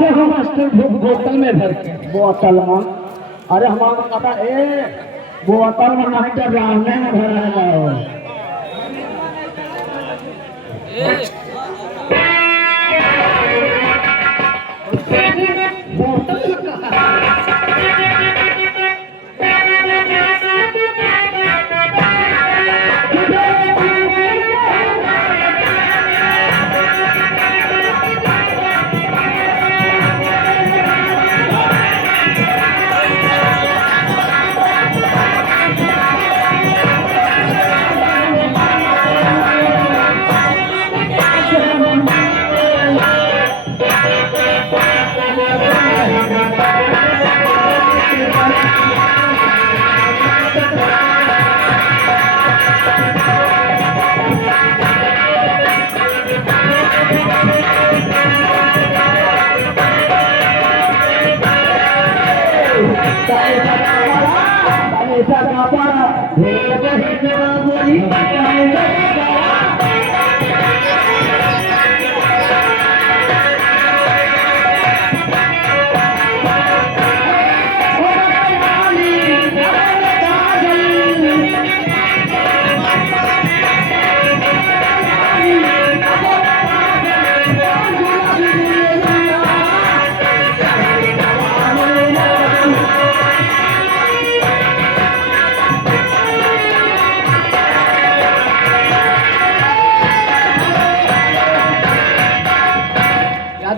देखो मास्टर बोतल में भर के बोतल में। अरे हमारा पता ए बोतल में नहीं तो रामने में भरा है।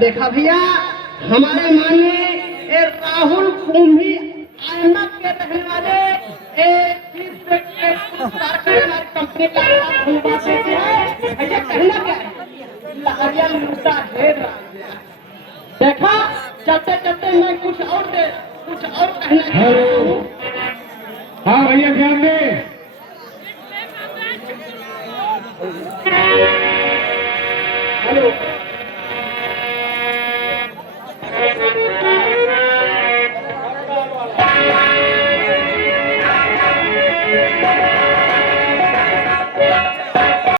देखा भैया हमारे माननीय राहुल कुंभी ऐनक के रहने वाले कंपनी का भैया कहना क्या है लहरिया लूटा ढेर देखा चलते चलते मैं कुछ और कहना। हाँ भैया ध्यान दे।